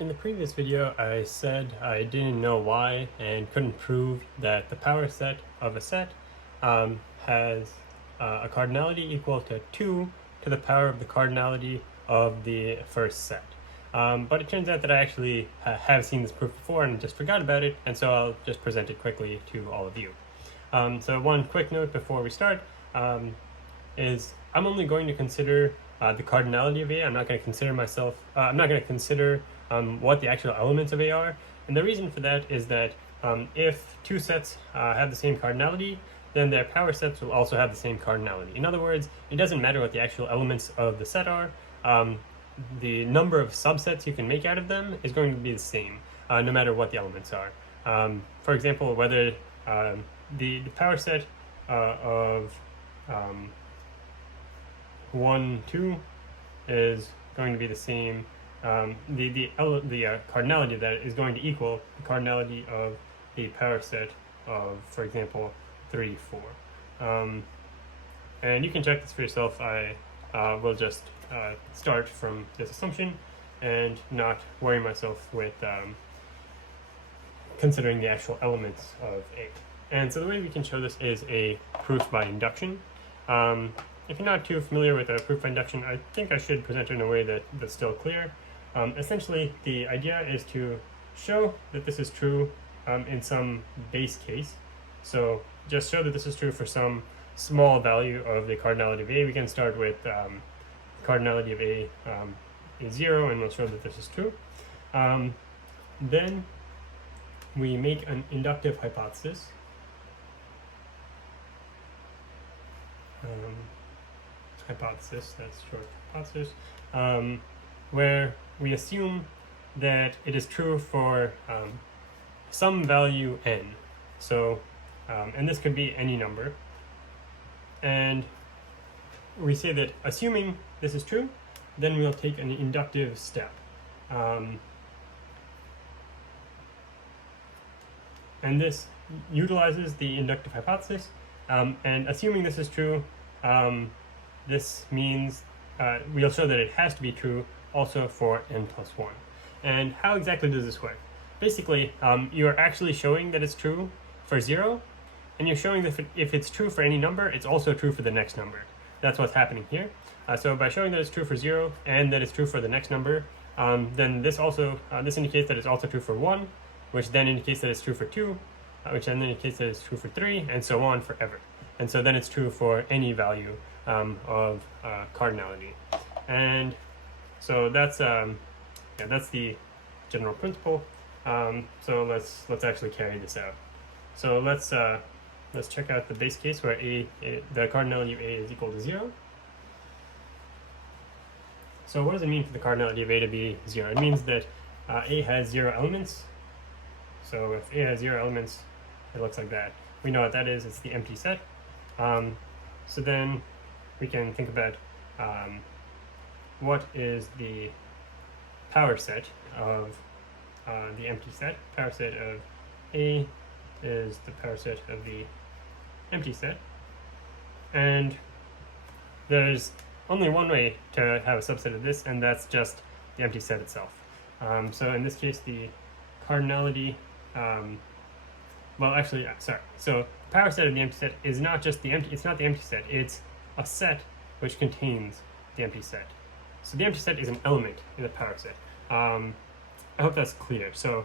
In the previous video, I said I didn't know why and couldn't prove that the power set of a set has a cardinality equal to 2 to the power of the cardinality of the first set. But it turns out that I actually have seen this proof before and just forgot about it, and so I'll just present it quickly to all of you. So one quick note before we start is I'm only going to consider the cardinality of A. I'm not going to consider I'm not going to consider what the actual elements of A are. And the reason for that is that if two sets have the same cardinality, then their power sets will also have the same cardinality. In other words, it doesn't matter what the actual elements of the set are. The number of subsets you can make out of them is going to be the same, no matter what the elements are. For example, whether the power set of 1, 2 is going to be the same. The cardinality of that is going to equal the cardinality of the power set of, for example, 3, 4. And you can check this for yourself. I will just start from this assumption and not worry myself with considering the actual elements of A. And so the way we can show this is a proof by induction. If you're not too familiar with a proof by induction, I think I should present it in a way that's still clear. Essentially, the idea is to show that this is true in some base case. So just show that this is true for some small value of the cardinality of A. We can start with cardinality of A is 0, and we'll show that this is true. Then we make an inductive hypothesis. That's short hypothesis, where we assume that it is true for some value n. So, and this could be any number. And we say that assuming this is true, then we'll take an inductive step. And this utilizes the inductive hypothesis. And assuming this is true, this means we'll show that it has to be true also for n plus 1. And how exactly does this work? Basically, you're actually showing that it's true for 0, and you're showing that if it's true for any number, it's also true for the next number. That's what's happening here. So by showing that it's true for 0 and that it's true for the next number, then this indicates that it's also true for 1, which then indicates that it's true for 2, which then indicates that it's true for 3, and so on forever. And so then it's true for any value of cardinality. And so that's the general principle. So let's actually carry this out. So let's check out the base case where the cardinality of A is equal to 0. So what does it mean for the cardinality of A to be 0? It means that A has 0 elements. So if A has 0 elements, it looks like that. We know what that is. It's the empty set. So then we can think about what is the power set of the empty set. Power set of A is the power set of the empty set. And there's only one way to have a subset of this, and that's just the empty set itself. So in this case, the cardinality, so the power set of the empty set is not just it's not the empty set, it's a set which contains the empty set. So the empty set is an element in the power set. I hope that's clear. So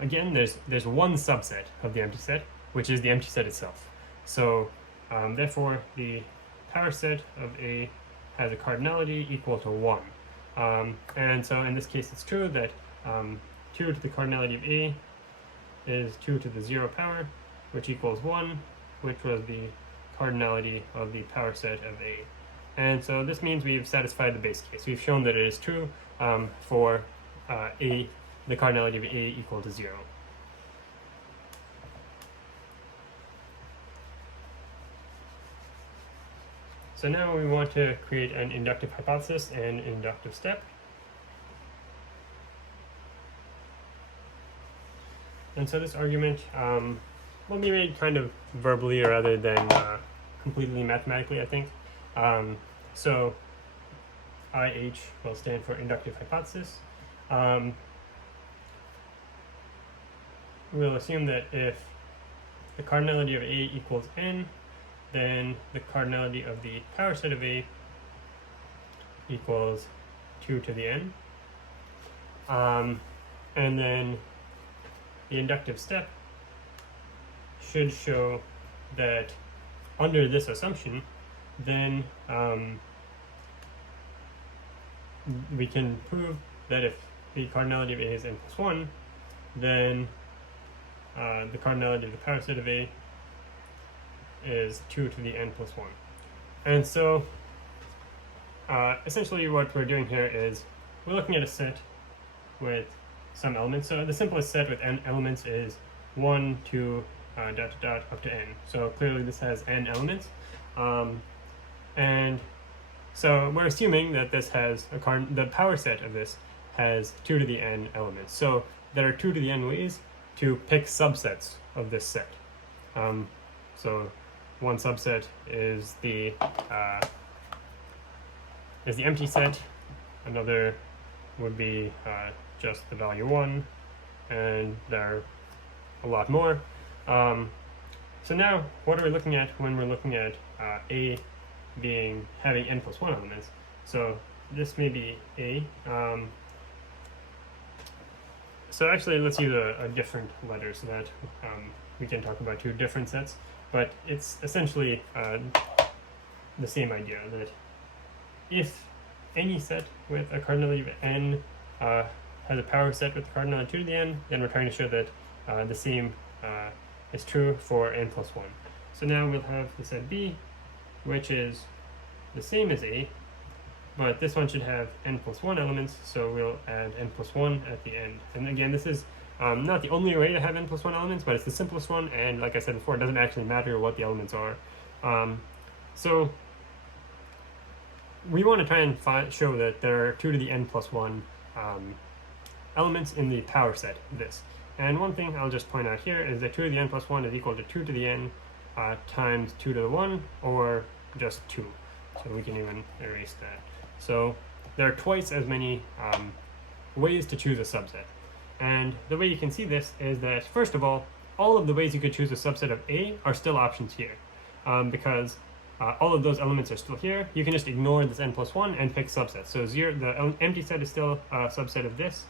again, there's one subset of the empty set, which is the empty set itself. So therefore, the power set of A has a cardinality equal to 1. And so in this case, it's true that 2 to the cardinality of A is 2 to the 0 power, which equals 1, which was the cardinality of the power set of A. And so this means we've satisfied the base case. We've shown that it is true for the cardinality of A equal to 0. So now we want to create an inductive hypothesis and an inductive step. And so this argument will be made kind of verbally rather than completely mathematically, I think. So IH will stand for inductive hypothesis. we'll assume that if the cardinality of A equals n, then the cardinality of the power set of A equals 2 to the n. And then the inductive step should show that under this assumption, then we can prove that if the cardinality of A is n plus 1, then the cardinality of the power set of A is 2 to the n plus 1. And so essentially what we're doing here is we're looking at a set with some elements. So the simplest set with n elements is 1, 2, ... up to n. So clearly this has n elements. And so we're assuming that this has the power set of this has 2 to the n elements. So there are 2 to the n ways to pick subsets of this set. So one subset is the empty set. Another would be just the value 1, and there are a lot more. So now, what are we looking at when we're looking at A having n plus 1 elements? So this may be A. So actually, let's use a different letter so that we can talk about two different sets. But it's essentially the same idea, that if any set with a cardinality of n has a power set with a cardinality 2 to the n, then we're trying to show that the same is true for n plus 1. So now we'll have the set B, which is the same as A, but this one should have n plus 1 elements, so we'll add n plus 1 at the end. And again, this is not the only way to have n plus 1 elements, but it's the simplest one, and like I said before, it doesn't actually matter what the elements are. So we want to try and show that there are 2 to the n plus 1 elements in the power set of this. And one thing I'll just point out here is that 2 to the n plus 1 is equal to 2 to the n times 2 to the 1, or just 2. So we can even erase that. So there are twice as many ways to choose a subset. And the way you can see this is that, first of all of the ways you could choose a subset of A are still options here. Because all of those elements are still here. You can just ignore this n plus 1 and pick subsets. So 0, the empty set is still a subset of this.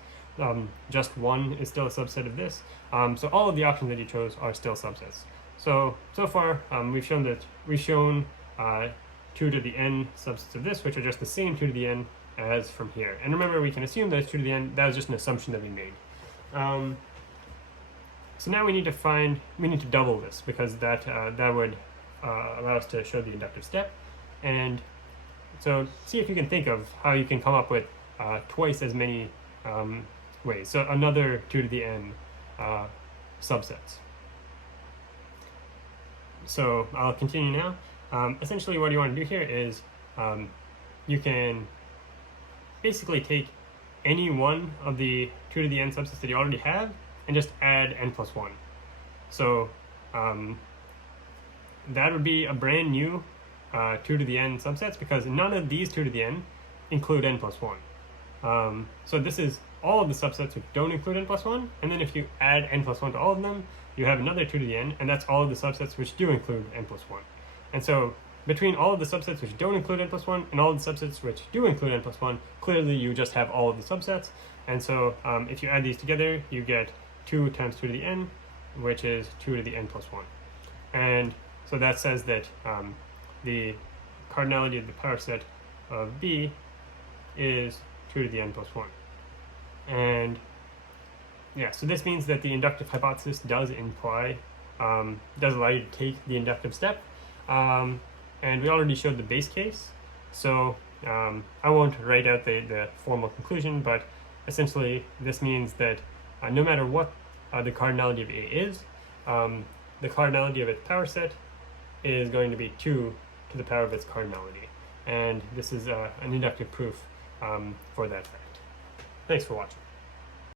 Just 1 is still a subset of this. So all of the options that you chose are still subsets. So far we've shown 2 to the n subsets of this, which are just the same 2 to the n as from here. And remember, we can assume that it's 2 to the n. That was just an assumption that we made. So now we need to double this, because that would allow us to show the inductive step. And so see if you can think of how you can come up with twice as many ways. So another 2 to the n subsets. So I'll continue now. Essentially what you want to do here is you can basically take any one of the 2 to the n subsets that you already have and just add n plus 1. So that would be a brand new 2 to the n subsets, because none of these 2 to the n include n plus 1. So this is all of the subsets which don't include n plus 1, and then if you add n plus 1 to all of them, you have another 2 to the n, and that's all of the subsets which do include n plus 1. And so between all of the subsets which don't include n plus 1 and all of the subsets which do include n plus 1, clearly you just have all of the subsets. And so if you add these together, you get 2 times 2 to the n, which is 2 to the n plus 1. And so that says that the cardinality of the power set of B is 2 to the n plus 1. And yeah, so this means that the inductive hypothesis does allow you to take the inductive step. And we already showed the base case, so I won't write out the formal conclusion, but essentially this means that no matter what the cardinality of A is, the cardinality of its power set is going to be 2 to the power of its cardinality. And this is an inductive proof for that fact. Thanks for watching.